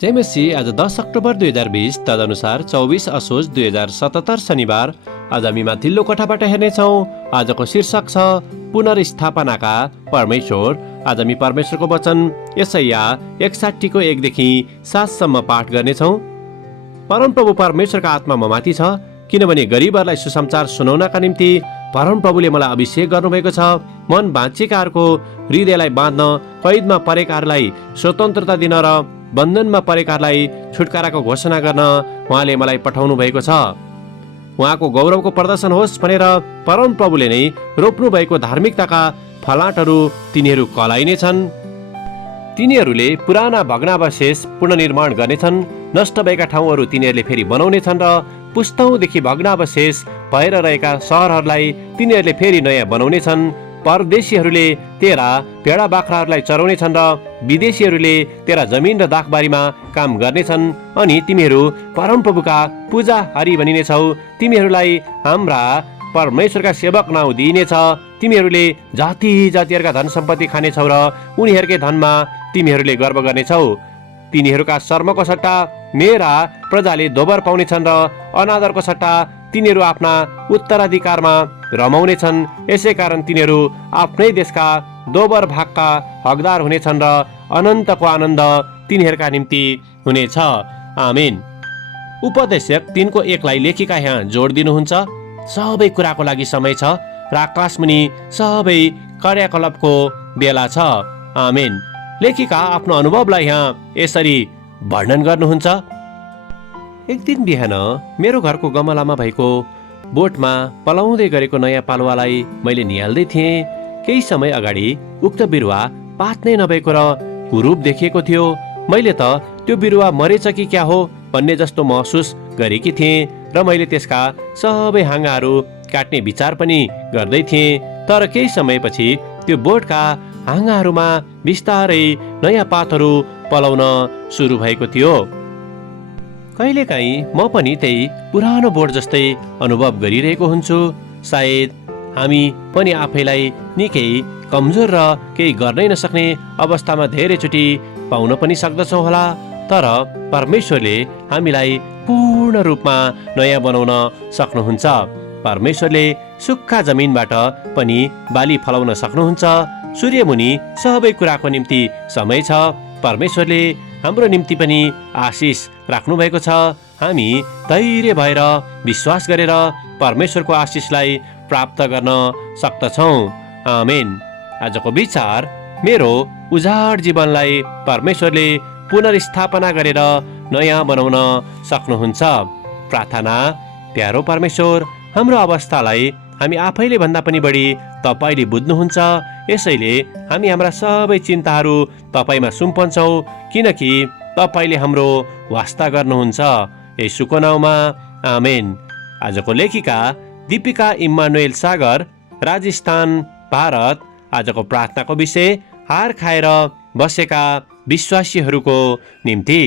जय मसीह। आज 10 अक्टोबर 2020 तदनुसार 24 असोज 2077 शनिबार। आज हामी माथिल्लो कोठाबाट हेर्नेछौँ। आजको शीर्षक छ पुनर्स्थापनाका परमेश्वर। आज हामी परमेश्वरको वचन यशाया 61 को 1 देखि 7 सम्म पाठ गर्नेछौँ। परमप्रभु परमेश्वरका आत्मा म माथि छ, किनभने गरिबहरूलाई सुसमाचार सुनाउनका निम्ति परमप्रभुले मलाई अभिषेक गर्नुभएको छ। मन भाँचिएकाहरूको हृदयलाई बाँध्न, कैदमा परेकाहरूलाई स्वतन्त्रता दिन र बन्धनमा परेकाहरूलाई छुटकाराको घोषणा गर्न उहाँले मलाई पठाउनु भएको छ। उहाँको गौरवको प्रदर्शन होस् भनेर परमप्रभुले नै रोप्नु भएको धार्मिकताका फलाटहरू तिनीहरू कलाइनेछन्। तिनीहरूले पुराना भग्नावशेष पुनर्निर्माण गर्नेछन्। नष्ट भएका ठाउँहरू तिनीहरूले फेरि बनाउनेछन् र पुस्तौँदेखि भग्नावशेष भएर रहेका सहरहरूलाई तिनीहरूले फेरि नयाँ बनाउनेछन्। परदेशीहरूले तेरा भेडा बाख्राहरूलाई चराउनेछन् र विदेशीहरूले तेरा जमिन र दाखबारीमा काम गर्नेछन्। अनि तिमीहरू परमप्रभुका पूजाहारी बनिनेछौ। तिमीहरूलाई हाम्रा परमेश्वरका सेवक नाउँ दिइनेछ। तिमीहरूले जाति जातिहरूका धन सम्पत्ति खानेछौ र उनीहरूकै धनमा तिमीहरूले गर्व गर्नेछौ। तिनीहरूका शर्मको सट्टा मेरा प्रजाले दोबर पाउनेछन् र अनादरको सट्टा तिनीहरू आफ्ना उत्तराधिकारमा रमाउनेछन्। यसै कारण तिनीहरू आफ्नै देशका दोबर भागका हकदार हुनेछन् र अनन्तको आनन्द तिनीहरूका निम्ति हुनेछ। आमेन। उपदेशक 3 को 1 लाई लेखिका यहाँ जोड दिनुहुन्छ। सबै कुराको लागि समय छ र आकाशमुनि सबै क्रियाकलापको बेला छ। आमेन। लेखिका आफ्नो अनुभवलाई यहाँ यसरी वर्णन गर्नुहुन्छ। एक दिन बिहान मेरो घरको गमलामा भएको बोटमा पलाउँदै गरेको नयाँ पालुवालाई मैले निहाल्दै थिएँ। केही समय अगाडि उक्त बिरुवा पात नै नभएको र कुरूप देखिएको थियो। मैले त त्यो बिरुवा मरेछ कि क्या हो भन्ने जस्तो महसुस गरेकी थिएँ र मैले त्यसका सबै हाँगाहरू काट्ने विचार पनि गर्दै थिएँ। तर केही समयपछि त्यो बोटका हाँगाहरूमा बिस्तारै नयाँ पातहरू पलाउन सुरु भएको थियो। कहिलेकाहीँ म पनि त्यही पुरानो बोट जस्तै अनुभव गरिरहेको हुन्छु। सायद हामी पनि आफैलाई निकै कमजोर र केही गर्नै नसक्ने अवस्थामा धेरैचोटि पाउन पनि सक्दछौँ होला। तर परमेश्वरले हामीलाई पूर्ण रूपमा नयाँ बनाउन सक्नुहुन्छ। परमेश्वरले सुक्खा जमिनबाट पनि बाली फलाउन सक्नुहुन्छ। सूर्यमुनि सबै कुराको निम्ति समय छ। परमेश्वरले हाम्रो निम्ति पनि आशिष राख्नु भएको छ। हामी धैर्य भएर विश्वास गरेर परमेश्वरको आशिषलाई प्राप्त गर्न सक्दछौँ। आमेन। आजको विचार, मेरो उजाड जीवनलाई परमेश्वरले पुनर्स्थापना गरेर नयाँ बनाउन सक्नुहुन्छ। प्रार्थना। प्यारो परमेश्वर, हाम्रो अवस्थालाई हामी आफैले भन्दा पनि बढी तपाईले बुझ्नुहुन्छ। यसैले हामी हाम्रा सबै चिन्ताहरू तपाईमा सुम्पन्छौँ, किनकि तपाईले हाम्रो वास्ता गर्नुहुन्छ। येशूको नाउँमा आमेन। आजको लेखिका दीपिका इम्मानुएल सागर, राजस्थान, भारत। आजको प्रार्थनाको विषय हार खाएर बसेका विश्वासीहरूको निम्ति।